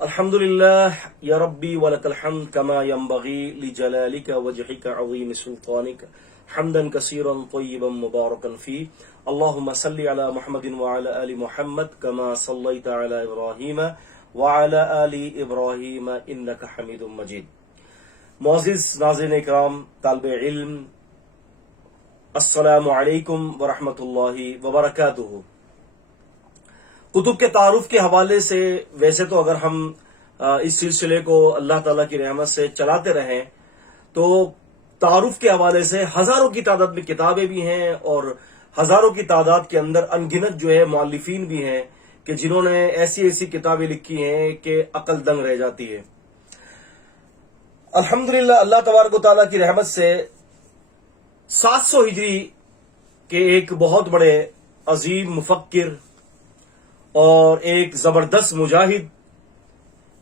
الحمدللہ یا ربی ولک الحمد کما ینبغی لجلالک وجہک عظیم سلطانک حمدا کثیرا طیبا مبارکا فی اللہم صلی علی محمد وعلی آل محمد کما صلیت علی ابراہیم وعلی آل ابراہیم انک حمید مجید۔ معزز ناظرین اکرام، طالب علم، السلام علیکم ورحمۃ اللہ وبرکاتہ۔ کتب کے تعارف کے حوالے سے ویسے تو اگر ہم اس سلسلے کو اللہ تعالیٰ کی رحمت سے چلاتے رہیں تو تعارف کے حوالے سے ہزاروں کی تعداد میں کتابیں بھی ہیں اور ہزاروں کی تعداد کے اندر ان گنت جو ہے مؤلفین بھی ہیں کہ جنہوں نے ایسی ایسی کتابیں لکھی ہیں کہ عقل دنگ رہ جاتی ہے۔ الحمدللہ اللہ تبارک و تعالیٰ کی رحمت سے 700 ہجری کے ایک بہت بڑے عظیم مفکر اور ایک زبردست مجاہد،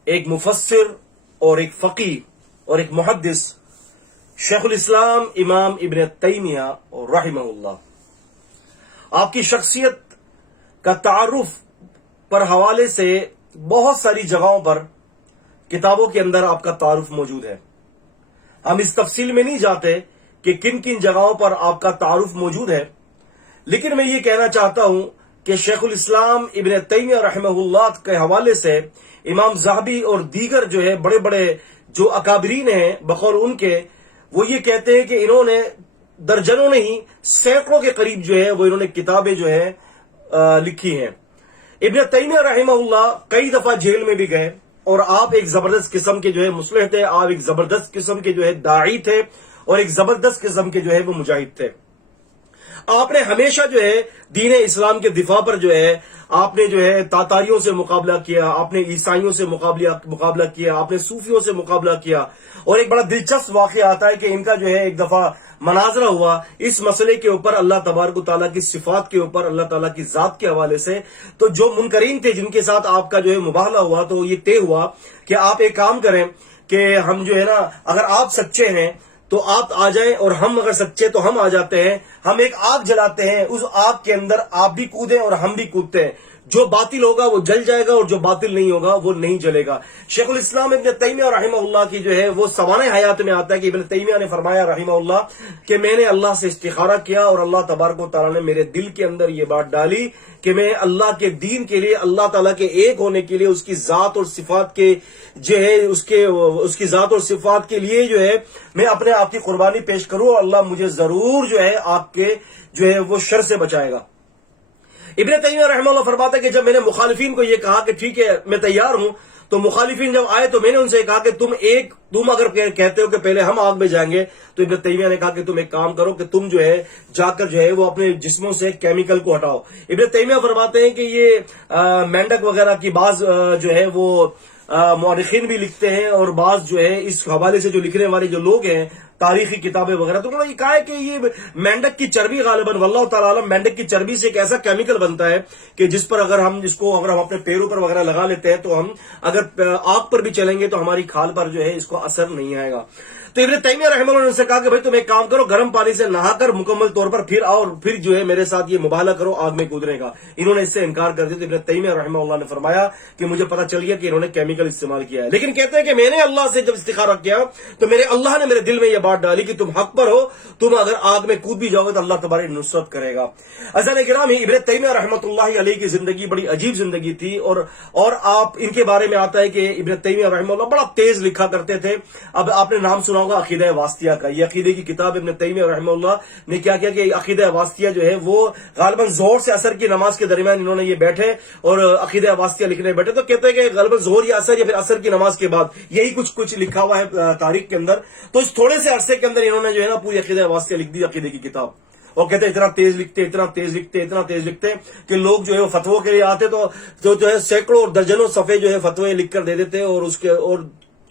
ایک مفسر اور ایک فقیہ اور ایک محدث، شیخ الاسلام امام ابن تیمیہ رحمہ اللہ، آپ کی شخصیت کا تعارف پر حوالے سے بہت ساری جگہوں پر کتابوں کے اندر آپ کا تعارف موجود ہے۔ ہم اس تفصیل میں نہیں جاتے کہ کن کن جگہوں پر آپ کا تعارف موجود ہے، لیکن میں یہ کہنا چاہتا ہوں کہ شیخ الاسلام ابن تیمیہ رحمہ اللہ کے حوالے سے امام ذہبی اور دیگر جو ہے بڑے بڑے جو اکابرین ہیں بقول ان کے، وہ یہ کہتے ہیں کہ انہوں نے درجنوں نہیں سینکڑوں کے قریب جو ہے وہ انہوں نے کتابیں جو ہے لکھی ہیں۔ ابن تیمیہ رحمہ اللہ کئی دفعہ جیل میں بھی گئے اور آپ ایک زبردست قسم کے جو ہے مصلح تھے، آپ ایک زبردست قسم کے جو ہے داعی تھے اور ایک زبردست قسم کے جو ہے وہ مجاہد تھے۔ آپ نے ہمیشہ جو ہے دین اسلام کے دفاع پر جو ہے آپ نے جو ہے تاتاریوں سے مقابلہ کیا، آپ نے عیسائیوں سے مقابلہ کیا، آپ نے صوفیوں سے مقابلہ کیا۔ اور ایک بڑا دلچسپ واقعہ آتا ہے کہ ان کا جو ہے ایک دفعہ مناظرہ ہوا اس مسئلے کے اوپر، اللہ تبارک و تعالیٰ کی صفات کے اوپر، اللہ تعالیٰ کی ذات کے حوالے سے۔ تو جو منکرین تھے جن کے ساتھ آپ کا جو ہے مباہلہ ہوا تو یہ طے ہوا کہ آپ ایک کام کریں کہ ہم جو ہے نا، اگر آپ سچے ہیں تو آپ آ جائیں اور ہم اگر سچے تو ہم آ جاتے ہیں، ہم ایک آگ جلاتے ہیں، اس آگ کے اندر آپ بھی کودیں اور ہم بھی کودتے ہیں، جو باطل ہوگا وہ جل جائے گا اور جو باطل نہیں ہوگا وہ نہیں جلے گا۔ شیخ الاسلام ابن تیمیہ رحمہ اللہ کی جو ہے وہ سوانح حیات میں آتا ہے کہ ابن تیمیہ نے فرمایا رحمہ اللہ کہ میں نے اللہ سے استخارہ کیا اور اللہ تبارک و تعالیٰ نے میرے دل کے اندر یہ بات ڈالی کہ میں اللہ کے دین کے لیے، اللہ تعالیٰ کے ایک ہونے کے لیے، اس کی ذات اور صفات کے جو ہے اس کی ذات اور صفات کے لیے جو ہے میں اپنے آپ کی قربانی پیش کروں اور اللہ مجھے ضرور جو ہے آپ کے جو ہے وہ شر سے بچائے گا۔ ابن تیمیہ رحمہ اللہ فرماتا ہے کہ جب میں نے مخالفین کو یہ کہا کہ ٹھیک ہے میں تیار ہوں، تو مخالفین جب آئے تو میں نے ان سے کہا کہ تم اگر کہتے ہو کہ پہلے ہم آگ میں جائیں گے، تو ابن تیمیہ نے کہا کہ تم ایک کام کرو کہ تم جو ہے جا کر جو ہے وہ اپنے جسموں سے کیمیکل کو ہٹاؤ۔ ابن تیمیہ فرماتے ہیں کہ یہ مینڈک وغیرہ کی بعض جو ہے وہ مورخین بھی لکھتے ہیں اور بعض جو ہے اس حوالے سے جو لکھنے والے جو لوگ ہیں تاریخی کتابیں وغیرہ، تو انہوں نے یہ کہا ہے کہ یہ مینڈک کی چربی غالباً واللہ تعالیٰ عالم مینڈک کی چربی سے ایک ایسا کیمیکل بنتا ہے کہ جس پر اگر ہم اپنے پیروں پر وغیرہ لگا لیتے ہیں تو ہم اگر آگ پر بھی چلیں گے تو ہماری کھال پر جو ہے اس کو اثر نہیں آئے گا۔ تو ابن تیمیہ رحمہ اللہ نے ان سے کہا کہ بھائی تم ایک کام کرو، گرم پانی سے نہا کر مکمل طور پر پھر آؤ اور پھر جو ہے میرے ساتھ یہ مباہلہ کرو آگ میں کودنے کا۔ انہوں نے اس سے انکار کر دیا۔ تو ابن تیمیہ رحمہ اللہ نے فرمایا کہ مجھے پتا چل گیا کہ انہوں نے کیمیکل استعمال کیا ہے، لیکن کہتے ہیں کہ میں نے اللہ سے جب استخارہ کیا تو میرے اللہ نے میرے دل میں یہ بات ڈالی کہ تم حق پر ہو، تم اگر آگ میں کود بھی جاؤ گے تو اللہ تبارک نصرت کرے گا۔ عزیزان گرامی، ابن تیمیہ رحمۃ اللہ علیہ کی زندگی بڑی عجیب زندگی تھی اور آپ ان کے بارے میں آتا ہے کہ ابن تیمیہ رحمہ اللہ بڑا تیز لکھا کرتے تھے۔ اب آپ نے نام سنا ہوگا عقیدہ واسطیہ کا، یہ عقیدے کی کتاب ابن تیمیہ رحمہ اللہ نے کیا کیا کہ عقیدہ واسطیہ جو ہے وہ غالباً ظہر سے عصر کی نماز کے درمیان انہوں نے یہ بیٹھے اور عقیدہ واسطیہ لکھنے بیٹھے، تو کہتے ہیں کہ غالباً ظہر یا عصر یا پھر عصر کی نماز کے بعد یہی کچھ لکھا ہوا ہے تاریخ کے اندر۔ تو اس تھوڑے سے عرصے کے اندر انہوں نے جو ہے نا پوری عقیدہ واسطیہ لکھ دی، عقیدے کی کتاب۔ اور کہتے ہیں اتنا تیز لکھتے کہ لوگ جو ہے وہ فتووں کے لیے آتے تو جو ہے سینکڑوں اور درجنوں صفحے جو ہے فتوے لکھ کر دے دیتے اور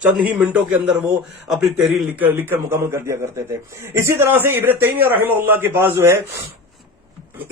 چند ہی منٹوں کے اندر وہ اپنی تحریر لکھ کر مکمل کر دیا کرتے تھے۔ اسی طرح سے ابن تیمیہ رحمہ اللہ کے پاس جو ہے